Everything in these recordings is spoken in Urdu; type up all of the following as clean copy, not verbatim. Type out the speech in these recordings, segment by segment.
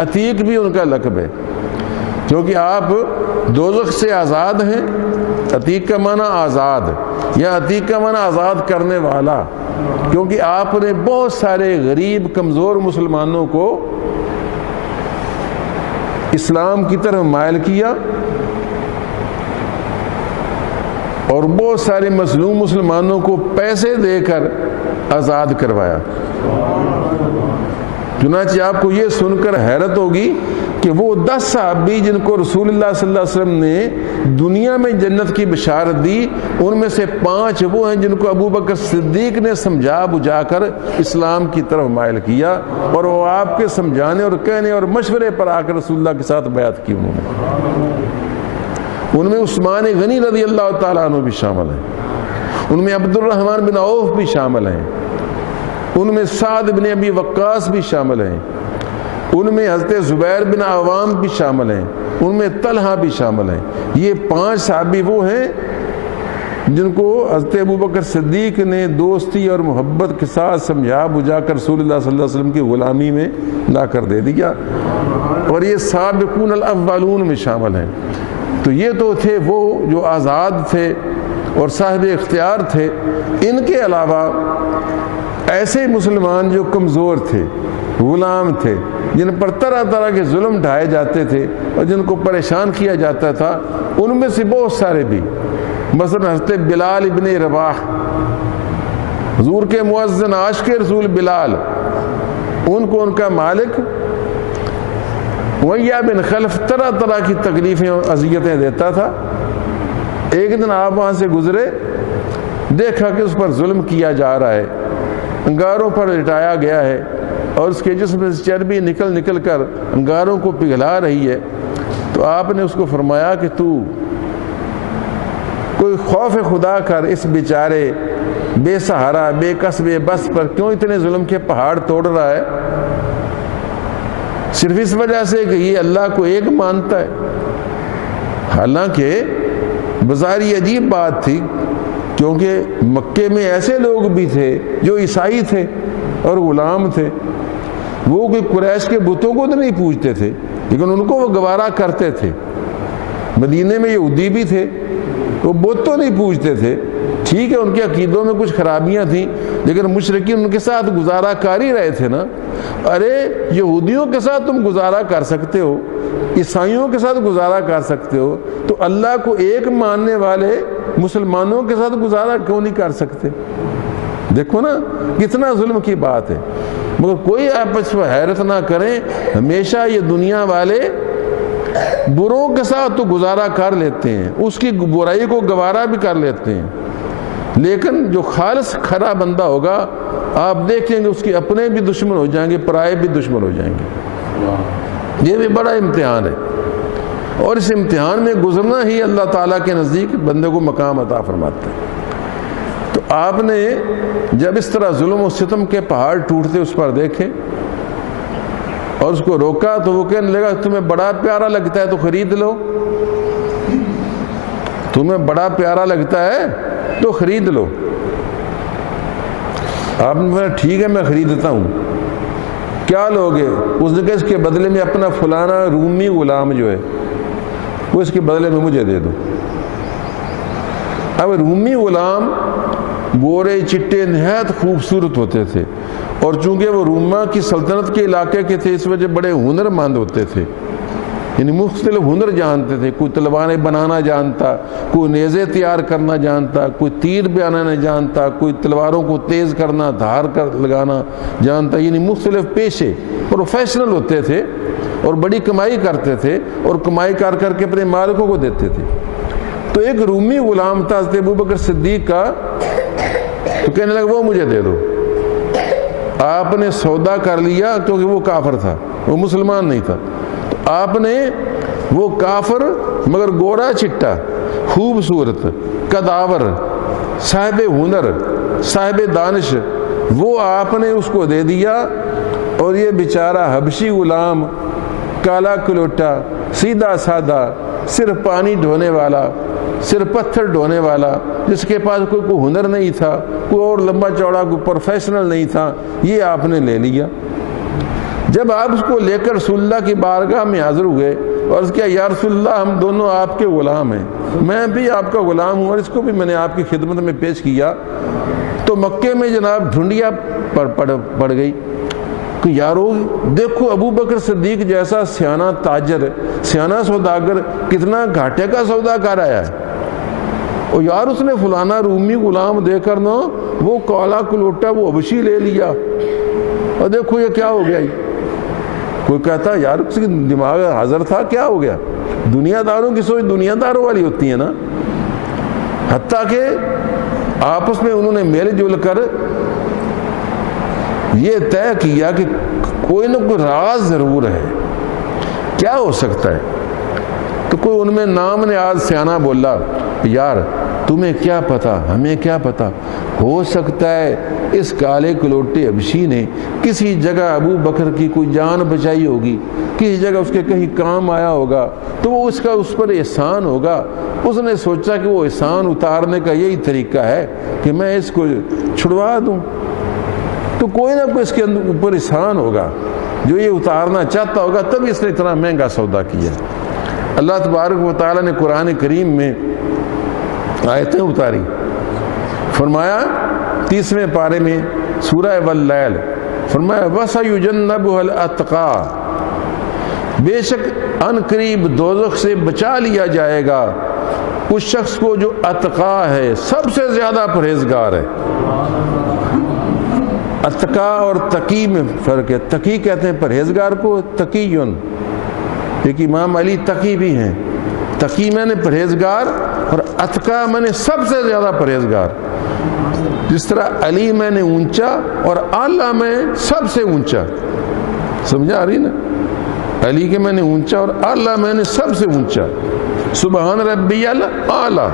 عتیق بھی ان کا لقب ہے، کیونکہ آپ دوزخ سے آزاد ہیں۔ عتیق کا معنی آزاد، یا عتیق کا معنی آزاد کرنے والا، کیونکہ آپ نے بہت سارے غریب کمزور مسلمانوں کو اسلام کی طرف مائل کیا اور بہت سارے مظلوم مسلمانوں کو پیسے دے کر آزاد کروایا۔ چنانچہ آپ کو یہ سن کر حیرت ہوگی کہ وہ 10 صحابی جن کو رسول اللہ صلی اللہ علیہ وسلم نے دنیا میں جنت کی بشارت دی، ان میں سے 5 وہ ہیں جن کو ابو بکر صدیق نے سمجھا بجھا کر اسلام کی طرف مائل کیا، اور وہ آپ کے سمجھانے اور کہنے اور مشورے پر آ کر رسول اللہ کے ساتھ بیعت کی انہوں نے۔ ان میں عثمان غنی رضی اللہ تعالیٰ عنہ بھی شامل ہیں، ان میں عبد الرحمن بن عوف بھی شامل ہیں، ان میں سعد بن ابی وقاص بھی شامل ہیں، ان میں حضرت زبیر بن عوام بھی شامل ہیں، ان میں طلحہ بھی شامل ہیں۔ یہ 5 صحابی وہ ہیں جن کو حضرت ابو بکر صدیق نے دوستی اور محبت کے ساتھ سمجھا بجھا کر رسول اللہ صلی اللہ علیہ وسلم کی غلامی میں لا کر دے دیا، اور یہ سابقون الاولون میں شامل ہیں۔ تو یہ تو تھے وہ جو آزاد تھے اور صاحب اختیار تھے۔ ان کے علاوہ ایسے مسلمان جو کمزور تھے، غلام تھے، جن پر طرح طرح کے ظلم ڈھائے جاتے تھے اور جن کو پریشان کیا جاتا تھا، ان میں سے بہت سارے بھی، مثلا حضرت بلال ابن رباح، حضور کے مؤذن عاشق رسول بلال، ان کو ان کا مالک امیہ بن خلف طرح طرح کی تکلیفیں اور اذیتیں دیتا تھا۔ ایک دن آپ وہاں سے گزرے، دیکھا کہ اس پر ظلم کیا جا رہا ہے، انگاروں پر لٹایا گیا ہے اور اس کے جسم سے چربی نکل نکل کر انگاروں کو پگھلا رہی ہے۔ تو آپ نے اس کو فرمایا کہ تو کوئی خوف خدا کر، اس بیچارے بے سہارا بے کس بے بس پر کیوں اتنے ظلم کے پہاڑ توڑ رہا ہے؟ صرف اس وجہ سے کہ یہ اللہ کو ایک مانتا ہے۔ حالانکہ بظاہر یہ عجیب بات تھی، کیونکہ مکے میں ایسے لوگ بھی تھے جو عیسائی تھے اور غلام تھے، وہ کوئی قریش کے بتوں کو تو نہیں پوجتے تھے، لیکن ان کو وہ گوارا کرتے تھے۔ مدینے میں یہودی بھی تھے، وہ بت تو نہیں پوجتے تھے، ٹھیک ہے ان کے عقیدوں میں کچھ خرابیاں تھیں، لیکن مشرکین ان کے ساتھ گزارا کر ہی رہے تھے نا۔ ارے یہودیوں کے ساتھ تم گزارا کر سکتے ہو، عیسائیوں کے ساتھ گزارا کر سکتے ہو، تو اللہ کو ایک ماننے والے مسلمانوں کے ساتھ گزارا کیوں نہیں کر سکتے؟ دیکھو نا کتنا ظلم کی بات ہے۔ مگر کوئی آپس میں حیرت نہ کریں، ہمیشہ یہ دنیا والے بروں کے ساتھ تو گزارا کر لیتے ہیں، اس کی برائی کو گوارا بھی کر لیتے ہیں، لیکن جو خالص کھرا بندہ ہوگا آپ دیکھیں گے اس کے اپنے بھی دشمن ہو جائیں گے، پرائے بھی دشمن ہو جائیں گے۔ یہ بھی بڑا امتحان ہے، اور اس امتحان میں گزرنا ہی اللہ تعالیٰ کے نزدیک بندے کو مقام عطا فرماتا ہے۔ تو آپ نے جب اس طرح ظلم و ستم کے پہاڑ ٹوٹتے اس پر دیکھے اور اس کو روکا، تو وہ کہنے لگا تمہیں بڑا پیارا لگتا ہے تو خرید لو، تمہیں بڑا پیارا لگتا ہے تو خرید لو۔ آپ نے کہا ٹھیک ہے میں خریدتا ہوں، کیا لوگے؟ اس نے کہا اس کے بدلے میں اپنا فلانا رومی غلام جو ہے وہ اس کے بدلے میں مجھے دے دو۔ اب رومی غلام گورے چٹے نہایت خوبصورت ہوتے تھے، اور چونکہ وہ روما کی سلطنت کے علاقے کے تھے اس وجہ بڑے ہنر مند ہوتے تھے، یعنی مختلف ہنر جانتے تھے، کوئی تلواریں بنانا جانتا، کوئی نیزے تیار کرنا جانتا، کوئی تیر بنانا جانتا، کوئی تلواروں کو تیز کرنا دھار کر لگانا جانتا، یعنی مختلف پیشے پروفیشنل ہوتے تھے اور بڑی کمائی کرتے تھے، اور کمائی کر کر کے اپنے مالکوں کو دیتے تھے۔ تو ایک رومی غلام تھا حضرت ابو بکر صدیق کا، تو کہنے لگا وہ مجھے دے دو۔ آپ نے سودا کر لیا، کیونکہ وہ کافر تھا، وہ مسلمان نہیں تھا، تو آپ نے وہ کافر مگر گورا چٹا خوبصورت قداور صاحب ہنر صاحب دانش، وہ آپ نے اس کو دے دیا، اور یہ بیچارہ حبشی غلام کالا کلوٹا سیدھا سادہ صرف پانی ڈھونے والا، صرف پتھر ڈھونے والا، جس کے پاس کوئی ہنر نہیں تھا، کوئی اور لمبا چوڑا کوئی پروفیشنل نہیں تھا، یہ آپ نے لے لیا۔ جب آپ اس کو لے کر رسول اللہ کی بارگاہ میں حاضر ہوئے اور اس کیا یا رسول اللہ ہم دونوں آپ کے غلام ہیں، میں بھی آپ کا غلام ہوں اور اس کو بھی میں نے آپ کی خدمت میں پیش کیا، تو مکے میں جناب ڈھونڈیا پڑ گئی کہ یارو دیکھو ابو بکر صدیق جیسا سیانہ تاجر، سیانہ سوداگر کتنا گھاٹے کا سودا کر آیا ہے، اور یار اس نے فلانا رومی غلام دے کر نا وہ کالا کلوٹا وہ حبشی لے لیا، اور دیکھو یہ کیا ہو گیا۔ کوئی کہتا یار اس کی دماغ حاضر تھا، کیا ہو گیا؟ دنیا داروں کی سوچ دنیا داروں والی ہوتی ہے نا۔ حتیٰ کہ آپس میں انہوں نے میل جل کر یہ طے کیا کہ کوئی نہ کوئی راز ضرور ہے، کیا ہو سکتا ہے؟ تو کوئی ان میں نام نے آج سیانہ بولا یار تمہیں کیا پتا، ہمیں کیا پتا، ہو سکتا ہے اس کالے کلوٹے حبشی نے کسی جگہ ابو بکر کی کوئی جان بچائی ہوگی، کسی جگہ اس کے کہیں کام آیا ہوگا، تو وہ اس کا اس پر احسان ہوگا، اس نے سوچا کہ وہ احسان اتارنے کا یہی طریقہ ہے کہ میں اس کو چھڑوا دوں، تو کوئی نہ کوئی اس کے اوپر احسان ہوگا جو یہ اتارنا چاہتا ہوگا، تب اس نے اتنا مہنگا سودا کیا۔ اللہ تبارک و تعالیٰ نے قرآن کریم میں آیتیں اتاری، فرمایا 30ویں پارے میں سورہ واللیل، فرمایا وَسَيُجَنَّبُهَا الْأَتْقَى، بے شک ان قریب دوزخ سے بچا لیا جائے گا اس شخص کو جو اتقا ہے، سب سے زیادہ پرہیزگار ہے۔ اتقا اور تقی میں فرق ہے، تقی کہتے ہیں پرہیزگار کو، تقیون، ایک امام علی تقی بھی ہیں، تقی میں نے پرہیزگار اور اتقا میں نے سب سے زیادہ پرہیزگار، جس طرح علی میں نے اونچا اور اعلیٰ میں سب سے اونچا، سمجھا آ رہی نا؟ علی کے میں نے اونچا اور اعلیٰ میں نے سب سے اونچا، سبحان ربی الاعلیٰ۔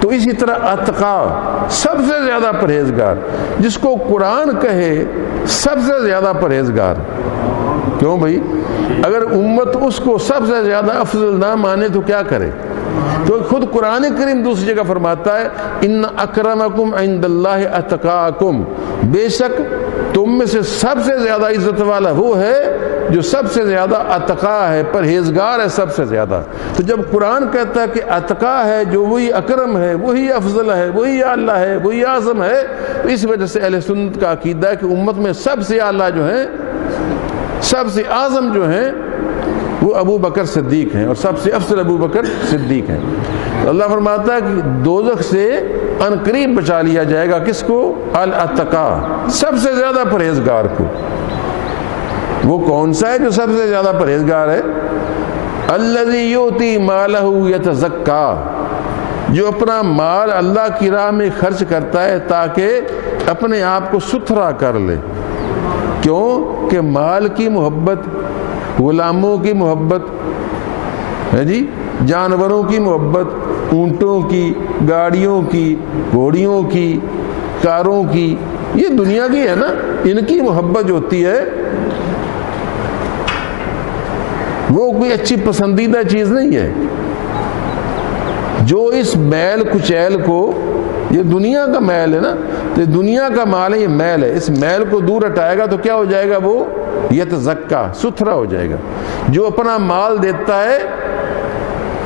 تو اسی طرح اتقا سب سے زیادہ پرہیزگار، جس کو قرآن کہے سب سے زیادہ پرہیزگار۔ کیوں بھائی؟ اگر امت اس کو سب سے زیادہ افضل نہ مانے تو کیا کرے؟ تو خود قرآن کریم دوسری جگہ فرماتا ہے ان اکرمکم عند اللہ اتقاکم، بے شک تم میں سے سب سے زیادہ عزت والا وہ ہے جو سب سے زیادہ اتقا ہے، پرہیزگار ہے سب سے زیادہ۔ تو جب قرآن کہتا ہے کہ اتقا ہے جو وہی اکرم ہے، وہی افضل ہے، وہی اعلیٰ ہے، وہی اعظم ہے، تو اس وجہ سے اہل سنت کا عقیدہ ہے کہ امت میں سب سے اعلیٰ جو ہیں، سب سے اعظم جو ہیں وہ ابو بکر صدیق ہیں، اور سب سے افضل ابو بکر صدیق ہیں۔ اللہ فرماتا ہے کہ دوزخ سے ان قریب بچا لیا جائے گا کس کو؟ الاتقا، سب سے زیادہ پرہیزگار کو۔ وہ کون سا ہے جو سب سے زیادہ پرہیزگار ہے؟ الذی یؤتی مالہ یتزکا، جو اپنا مال اللہ کی راہ میں خرچ کرتا ہے تاکہ اپنے آپ کو ستھرا کر لے۔ کیوں کہ مال کی محبت، غلاموں کی محبت ہے جی، جانوروں کی محبت، اونٹوں کی، گاڑیوں کی، گھوڑیوں کی، کاروں کی، یہ دنیا کی ہے نا، ان کی محبت جو ہوتی ہے وہ کوئی اچھی پسندیدہ چیز نہیں ہے۔ جو اس میل کچیل کو، یہ دنیا کا میل ہے نا، تو دنیا کا مال ہے، یہ میل ہے، اس میل کو دور ہٹائے گا تو کیا ہو جائے گا؟ وہ یتزکا، ستھرا ہو جائے گا۔ جو اپنا مال دیتا ہے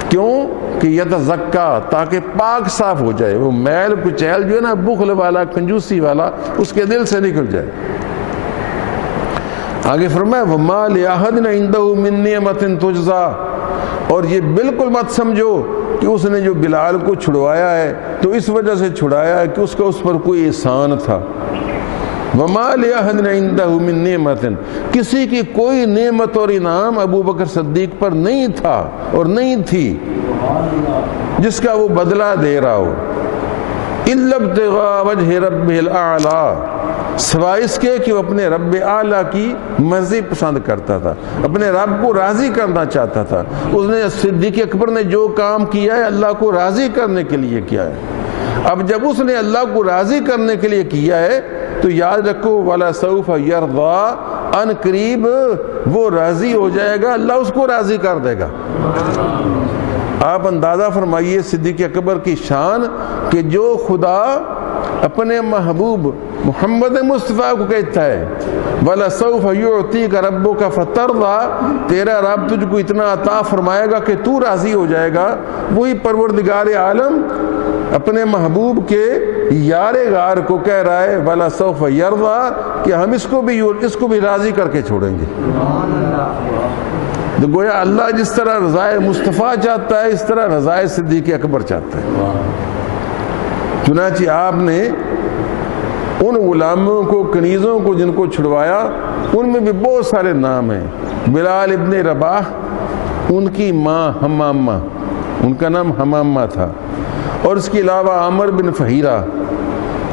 کیوں کہ یتزکا، تاکہ پاک صاف ہو جائے، وہ میل کچیل جو ہے نا بخل والا، کنجوسی والا، اس کے دل سے نکل جائے۔ آگے فرمایا وَمَا لِأَحَدٍ عِندَهُ مِن نِعْمَةٍ تُجْزَىٰ، اور یہ بالکل مت سمجھو کہ اس نے جو بلال کو چھڑوایا ہے تو اس وجہ سے چھڑایا ہے کہ اس کا اس پر کوئی احسان تھا۔ وَمَا لِأَحَدٍ عِندَهُ مِن نِعْمَةٍ، کسی کی کوئی نعمت اور انعام ابو بکر صدیق پر نہیں تھا اور نہیں تھی جس کا وہ بدلہ دے رہا ہو، إِلَّا ابْتِغَاءَ وَجْهِ رَبِّهِ الْأَعْلَىٰ، سوائے اس کے کہ وہ اپنے رب اعلیٰ کی مرضی پسند کرتا تھا، اپنے رب کو راضی کرنا چاہتا تھا۔ اس نے صدیق اکبر نے جو کام کیا ہے اللہ کو راضی کرنے کے لیے کیا ہے۔ اب جب اس نے اللہ کو راضی کرنے کے لیے کیا ہے تو یاد رکھو وَلَسَوْفَ يَرْضَىٰ، ان قریب وہ راضی ہو جائے گا، اللہ اس کو راضی کر دے گا۔ آپ اندازہ فرمائیے صدیق اکبر کی شان کہ جو خدا اپنے محبوب محمد مصطفیٰ کو کہتا ہے وَلَسَوْفَ يُعْطِيكَ رَبُّكَ فَتَرْضَىٰ، تیرا رب تجھ کو اتنا عطا فرمائے گا کہ تو راضی ہو جائے گا۔ وہی پروردگار عالم اپنے محبوب کے یار غار کو کہہ رہا ہے وَلَسَوْفَ يَرْضَىٰ، کہ ہم اس کو بھی راضی کر کے چھوڑیں گے۔ تو گویا اللہ جس طرح رضائے مصطفیٰ چاہتا ہے، اس طرح رضائے صدیق اکبر چاہتا ہے۔ چنانچہ آپ نے ان غلاموں کو، کنیزوں کو جن کو چھڑوایا، ان میں بھی بہت سارے نام ہیں۔ بلال ابن رباح، ان کی ماں حمامہ، ان کا نام حمامہ تھا، اور اس کے علاوہ عامر بن فہیرہ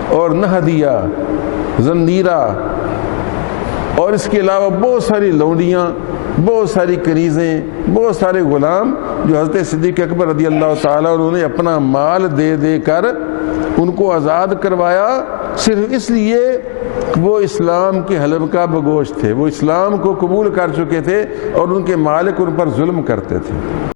اور نہدیہ، زندیرہ، اور اس کے علاوہ بہت ساری لونڈیاں، بہت ساری کنیزیں، بہت سارے غلام جو حضرت صدیق اکبر رضی اللہ تعالیٰ انہوں نے اپنا مال دے دے کر ان کو آزاد کروایا، صرف اس لیے کہ وہ اسلام کے حلب کا بگوش تھے، وہ اسلام کو قبول کر چکے تھے اور ان کے مالک ان پر ظلم کرتے تھے۔